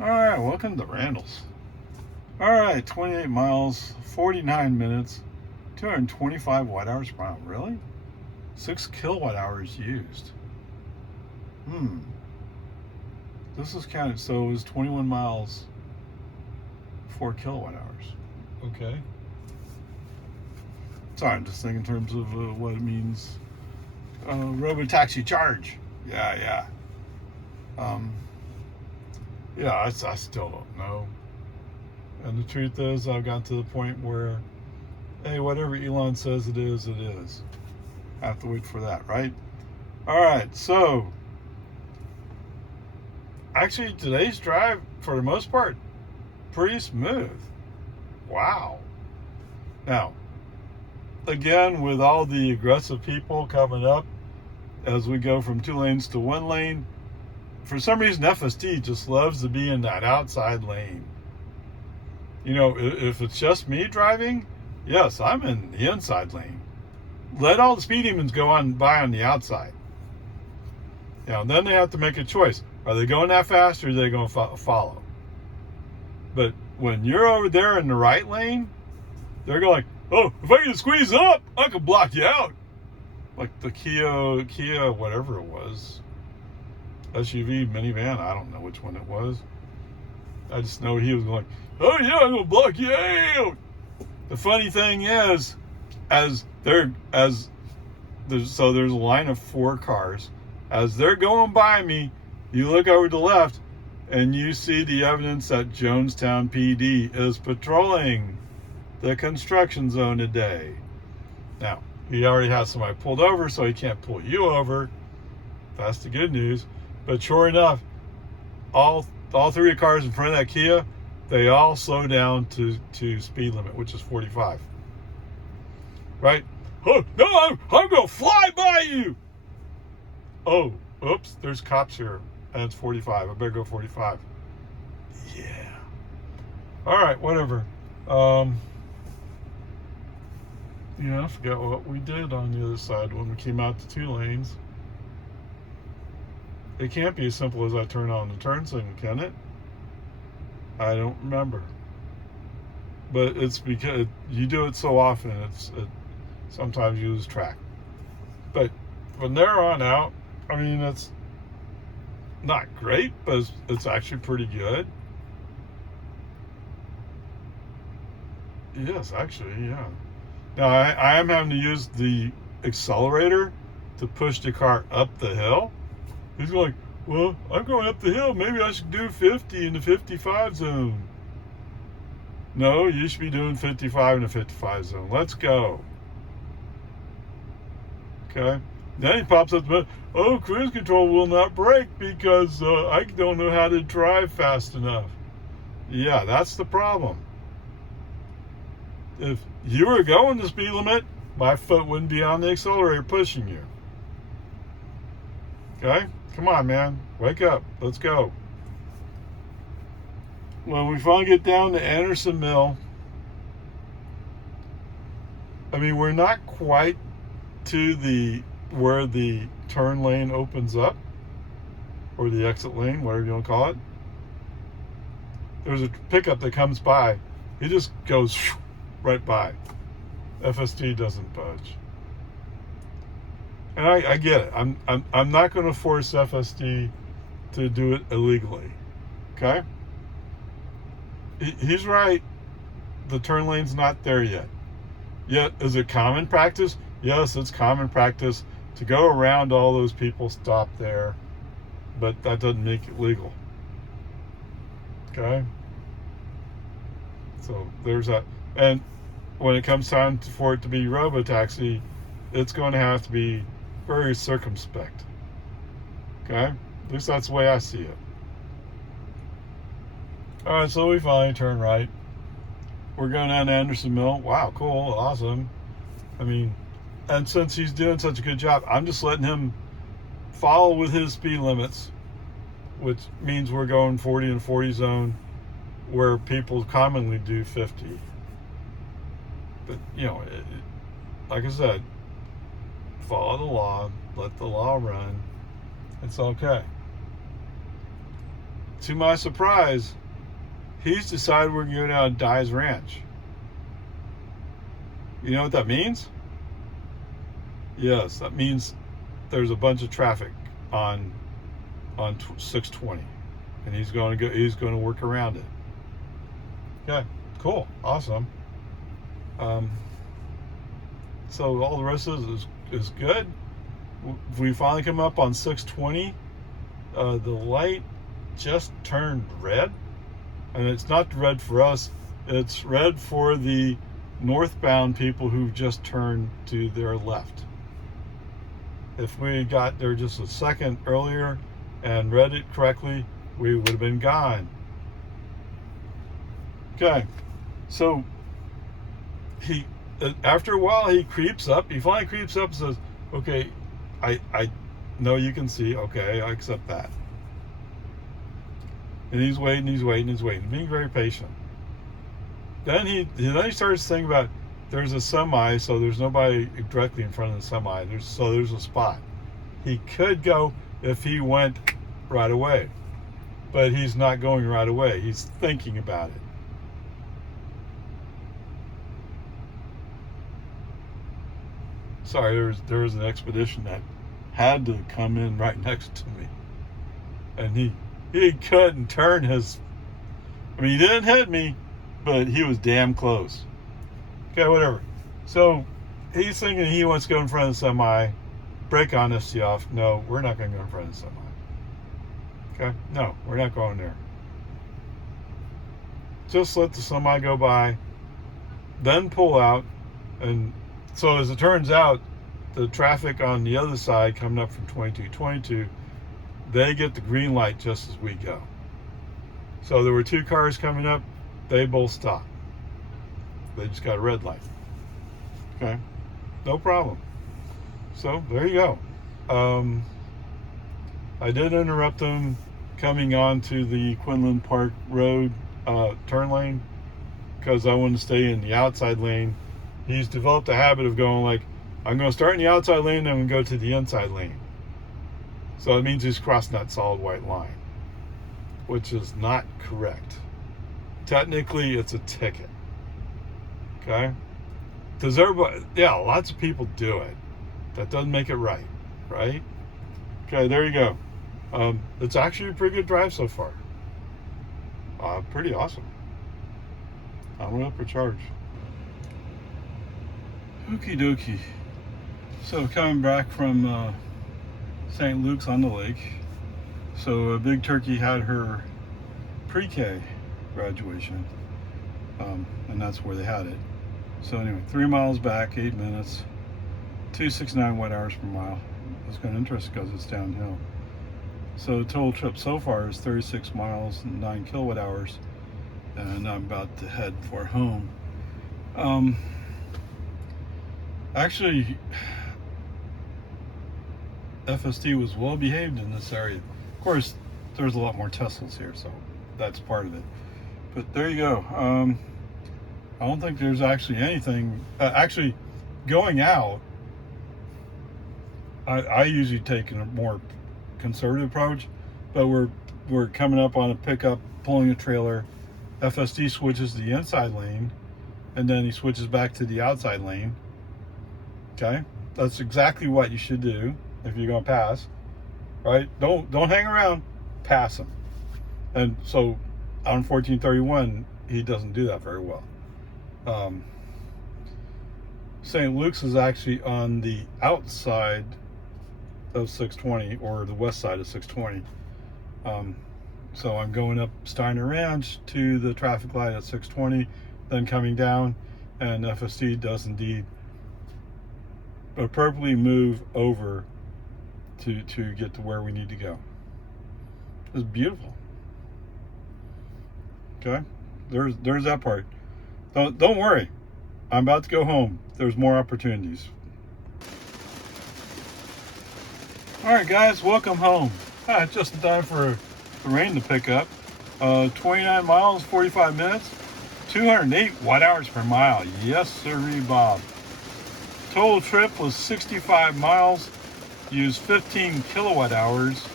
All right, welcome to Randall's. All right, 28 miles, 49 minutes, 225 watt hours per mile. Really? 6 kilowatt hours used. Hmm. This is counted. So it was 21 miles, 4 kilowatt hours. Okay. Sorry, I'm just thinking in terms of what it means. Robotaxi charge. Yeah. Um, yeah, I still don't know. And the truth is, I've gotten to the point where, hey, whatever Elon says it is, it is. I have to wait for that, right? All right, so actually today's drive, for the most part, pretty smooth. Wow. Now, again, with all the aggressive people coming up as we go from 2 lanes to 1 lane, for some reason FSD just loves to be in that outside lane. You know, if it's just me driving, yes, I'm in the inside lane. Let all the speed demons go on by on the outside. Now, then they have to make a choice. Are they going that fast or are they going to follow? But when you're over there in the right lane, they're going, oh, if I can squeeze up, I can block you out. Like the Kia, whatever it was, SUV, minivan, I don't know which one it was. I just know he was going, oh yeah, I'm going to block you out. The funny thing is, there's a line of 4 cars. As they're going by me, you look over to the left and you see the evidence that Jonestown PD is patrolling the construction zone today. Now, he already has somebody pulled over, so he can't pull you over. That's the good news. But sure enough, all 3 cars in front of that Kia, they all slow down to speed limit, which is 45. Right? Oh, no, I'm going to fly by you. Oh, oops, there's cops here, and it's 45. I better go 45. Yeah. All right, whatever. I forgot what we did on the other side when we came out to 2 lanes. It can't be as simple as I turn on the turn signal, can it? I don't remember. But it's because you do it so often, sometimes you lose track. But from there on out, I mean, it's not great, but it's actually pretty good. Yes, actually, yeah. Now, I am having to use the accelerator to push the car up the hill. He's going, well, I'm going up the hill. Maybe I should do 50 in the 55 zone. No, you should be doing 55 in the 55 zone. Let's go. Okay. Then he pops up, oh, cruise control will not brake because I don't know how to drive fast enough. Yeah, that's the problem. If you were going the speed limit, my foot wouldn't be on the accelerator pushing you. Okay? Come on, man. Wake up. Let's go. When we finally get down to Anderson Mill, I mean, we're not quite to where the turn lane opens up, or the exit lane, whatever you want to call it. There's a pickup that comes by. It just goes right by. FSD doesn't budge. And I get it. I'm not going to force FSD to do it illegally. Okay? He's right. The turn lane's not there yet. Yet, is it common practice? Yes, it's common practice to go around all those people stopped there, but that doesn't make it legal. Okay? So there's that. And when it comes time for it to be robotaxi, it's going to have to be very circumspect. Okay? At least that's the way I see it. All right, so we finally turn right. We're going down to Anderson Mill. Wow, cool, awesome. I mean, and since he's doing such a good job, I'm just letting him follow with his speed limits, which means we're going 40 in 40 zone where people commonly do 50. But, like I said, follow the law, let the law run. It's okay. to my surprise, he's decided we're going to go down Dye's Ranch. You know what that means? Yes, that means there's a bunch of traffic on 620, and he's going to work around it. Okay, cool, awesome. So all the rest of it is good. We finally come up on 620. The light just turned red, and it's not red for us, it's red for the northbound people who just turned to their left. If we got there just a second earlier and read it correctly, we would have been gone. Okay, so after a while he finally creeps up and says, okay, I know you can see, okay, I accept that. And he's waiting, being very patient. Then he starts thinking about, there's a semi, so there's nobody directly in front of the semi. There's a spot. He could go if he went right away, but he's not going right away. He's thinking about it. Sorry, there was an expedition that had to come in right next to me, and he couldn't turn his. I mean, he didn't hit me, but he was damn close. Okay, whatever. So he's thinking he wants to go in front of the semi, brake on FSD off. No, we're not going to go in front of the semi. Okay, no, we're not going there. Just let the semi go by, then pull out. And so as it turns out, the traffic on the other side coming up from 2222, they get the green light just as we go. So there were two cars coming up, they both stopped. They just got a red light. Okay, no problem. So there you go. I did interrupt them coming onto the Quinlan Park Road turn lane because I wanted to stay in the outside lane. He's developed a habit of going like, I'm going to start in the outside lane and I'm going to go to the inside lane. So it means he's crossing that solid white line, which is not correct. Technically, it's a ticket. Okay? Does everybody, yeah, lots of people do it. That doesn't make it right, right? Okay, there you go. It's actually a pretty good drive so far. Pretty awesome. I'm going to up for charge. Okie dokie. So coming back from St. Luke's on the Lake. So Big Turkey had her PreK graduation, and that's where they had it. So anyway, 3 miles back, 8 minutes, 269 watt hours per mile. It's kind of interesting because it's downhill. So the total trip so far is 36 miles and 9 kilowatt hours, and I'm about to head for home. Actually, FSD was well behaved in this area. Of course, there's a lot more Teslas here, so that's part of it. But there you go. I don't think there's actually anything. Actually, going out, I usually take a more conservative approach, but we're coming up on a pickup, pulling a trailer. FSD switches to the inside lane, and then he switches back to the outside lane. Okay, that's exactly what you should do if you're going to pass, right? Don't hang around, pass him. And so on 1431, he doesn't do that very well. St. Luke's is actually on the outside of 620, or the west side of 620. So I'm going up Steiner Ranch to the traffic light at 620, then coming down, and FSD does indeed appropriately move over to get to where we need to go. It's beautiful. Okay, there's that part. Don't worry, I'm about to go home. There's more opportunities. All right, guys, welcome home. Just in time for the rain to pick up. 29 miles, 45 minutes, 208 watt hours per mile. Yes, sirree, Bob. Total trip was 65 miles, used 15 kilowatt hours.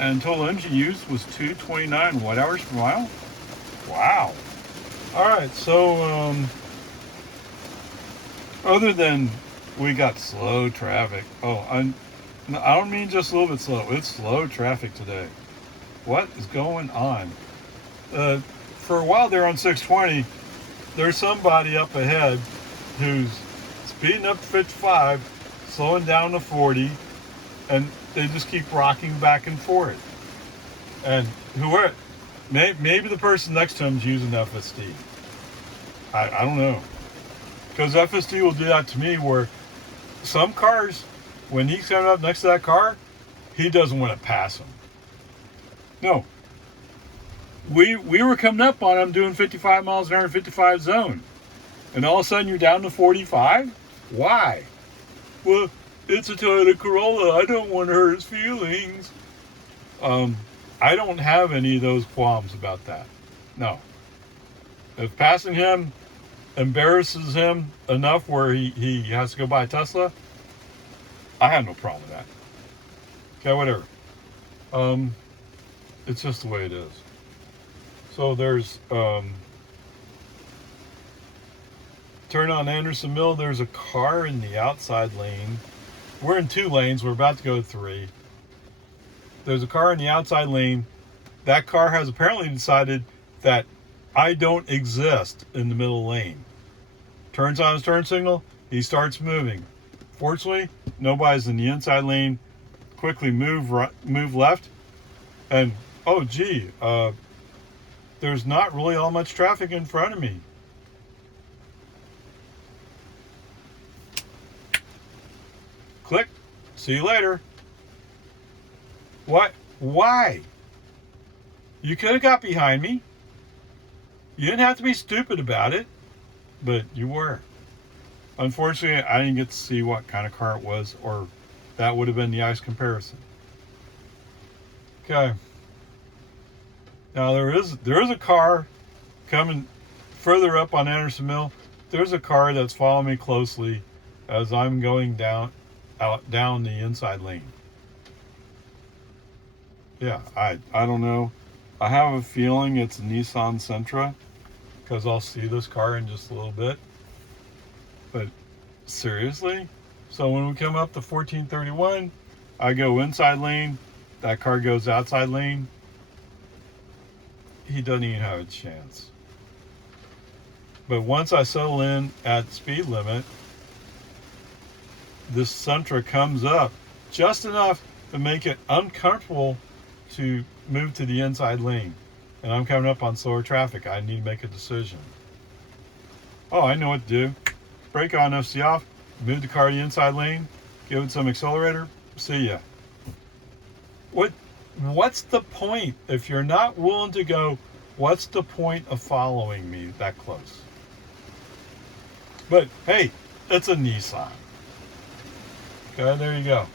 and total engine use was 229 watt-hours per mile. Wow. All right, so other than we got slow traffic. Oh, I don't mean just a little bit slow. It's slow traffic today. What is going on? For a while there on 620, there's somebody up ahead who's speeding up to 55, slowing down to 40, and they just keep rocking back and forth. And maybe the person next to him is using FSD. I don't know. Because FSD will do that to me where some cars, when he's coming up next to that car, he doesn't want to pass him. No. We were coming up on him doing 55 miles an hour, 55 zone. And all of a sudden you're down to 45? Why? Well, it's a Toyota Corolla. I don't want to hurt his feelings. I don't have any of those qualms about that. No. If passing him embarrasses him enough where he has to go buy a Tesla, I have no problem with that. Okay, whatever. It's just the way it is. So there's turn on Anderson Mill. There's a car in the outside lane. We're in 2 lanes. We're about to go to 3. There's a car in the outside lane. That car has apparently decided that I don't exist in the middle lane. Turns on his turn signal. He starts moving. Fortunately, nobody's in the inside lane. Quickly move left. And, oh, gee, there's not really all much traffic in front of me. Click. See you later. What? Why? You could have got behind me. You didn't have to be stupid about it, but you were. Unfortunately, I didn't get to see what kind of car it was, or that would have been the ice comparison. Okay. Now there is a car coming further up on Anderson Mill. There's a car that's following me closely as I'm going down the inside lane. Yeah, I don't know. I have a feeling it's a Nissan Sentra because I'll see this car in just a little bit. But seriously? So when we come up to 1431, I go inside lane, that car goes outside lane. He doesn't even have a chance. But once I settle in at speed limit, this Sentra comes up just enough to make it uncomfortable to move to the inside lane. And I'm coming up on slower traffic. I need to make a decision. Oh, I know what to do. Brake on, FSD off, move the car to the inside lane, give it some accelerator, see ya. What's the point? If you're not willing to go, what's the point of following me that close? But hey, it's a Nissan. Okay, there you go.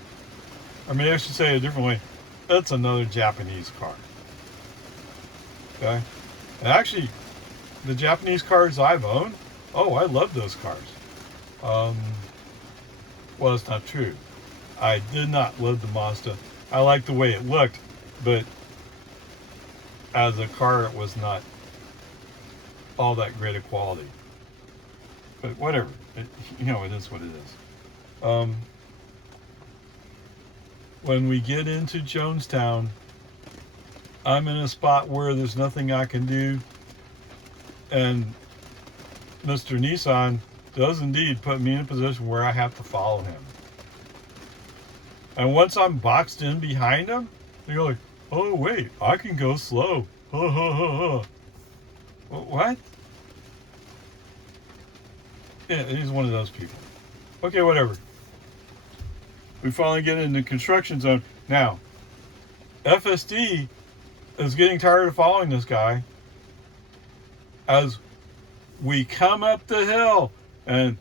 Or maybe I should say it a different way. It's another Japanese car. Okay? And actually, the Japanese cars I've owned, oh, I love those cars. Well, it's not true. I did not love the Mazda. I liked the way it looked, but as a car, it was not all that great a quality. But whatever. It is what it is. When we get into Jonestown, I'm in a spot where there's nothing I can do, and Mr. Nissan does indeed put me in a position where I have to follow him. And once I'm boxed in behind him, you're like, oh wait, I can go slow. What? Yeah, he's one of those people. Okay, whatever. We finally get in the construction zone. Now, FSD is getting tired of following this guy as we come up the hill and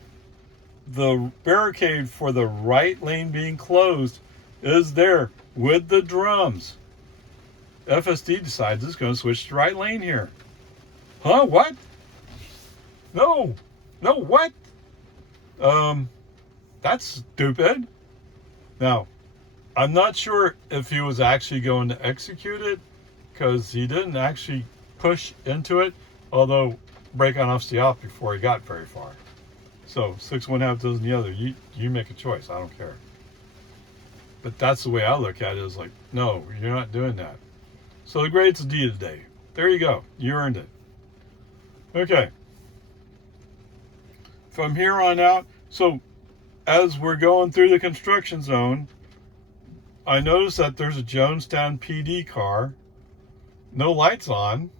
the barricade for the right lane being closed is there with the drums. FSD decides it's going to switch to right lane here. Huh? What? No, what? That's stupid. Now, I'm not sure if he was actually going to execute it, because he didn't actually push into it, although brake on FSD before he got very far. So 6 one half dozen the other. You make a choice. I don't care. But that's the way I look at it, is like, no, you're not doing that. So the grade's a D today. There you go. You earned it. Okay. From here on out, so as we're going through the construction zone, I noticed that there's a Jonestown PD car, no lights on,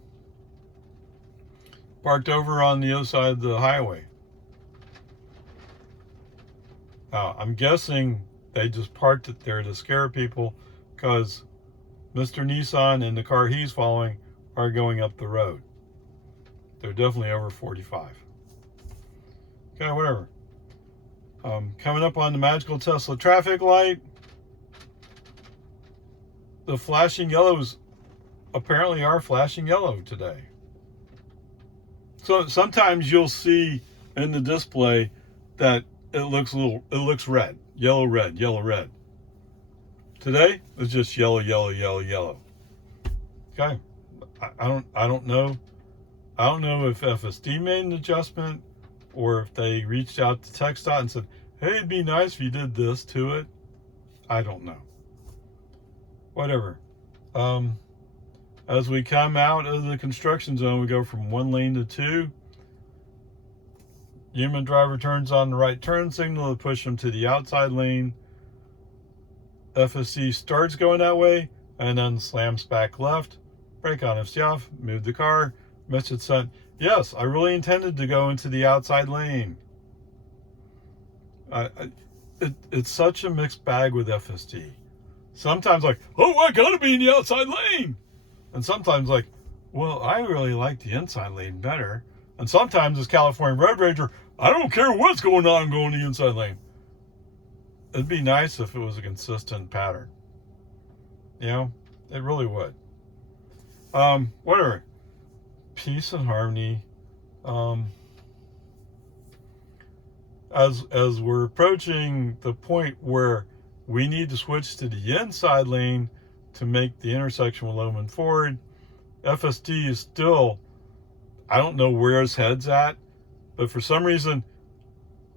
parked over on the other side of the highway. I'm guessing they just parked it there to scare people, because Mr. Nissan and the car he's following are going up the road. They're definitely over 45. Okay, whatever. Coming up on the magical Tesla traffic light, the flashing yellows apparently are flashing yellow today. So sometimes you'll see in the display that it looks red, yellow, red, yellow, red. Today it's just yellow, yellow, yellow, yellow. Okay, I don't know. I don't know if FSD made an adjustment, or if they reached out to TxDOT and said, hey, it'd be nice if you did this to it. I don't know. Whatever. As we come out of the construction zone, we go from 1 lane to 2. Human driver turns on the right turn signal to push him to the outside lane. FSD starts going that way and then slams back left. Brake on FSD off, move the car. Message sent, yes, I really intended to go into the outside lane. It's such a mixed bag with FSD. Sometimes like, oh, I gotta be in the outside lane. And sometimes like, well, I really like the inside lane better. And sometimes as California Road Ranger, I don't care what's going on, I'm going to the inside lane. It'd be nice if it was a consistent pattern. You know, it really would. Whatever. Peace and harmony. As we're approaching the point where we need to switch to the inside lane to make the intersection with Loman Ford, FSD is still, I don't know where his head's at, but for some reason,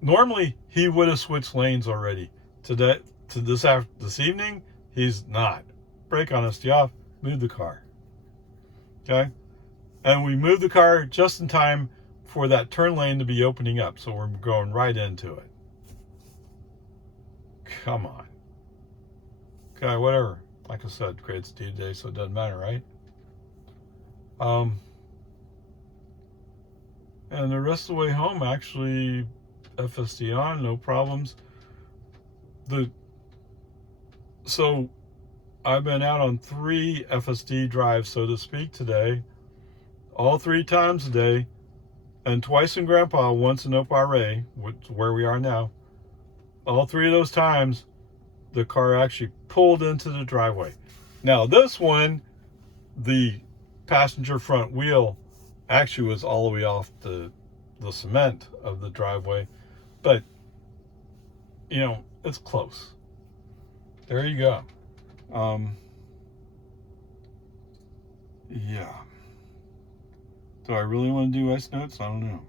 normally he would have switched lanes already. This evening, he's not. Brake on FSD off, move the car. Okay? And we moved the car just in time for that turn lane to be opening up. So we're going right into it. Come on. Okay, whatever. Like I said, grade's D today, so it doesn't matter, right? And the rest of the way home, actually, FSD on, no problems. So I've been out on 3 FSD drives, so to speak, today. All 3 times a day, and twice in Grandpa, once in OpaRay, which is where we are now. All 3 of those times, the car actually pulled into the driveway. Now this one, the passenger front wheel actually was all the way off the cement of the driveway, but you know, it's close. There you go. Yeah. Do I really want to do ice notes? I don't know.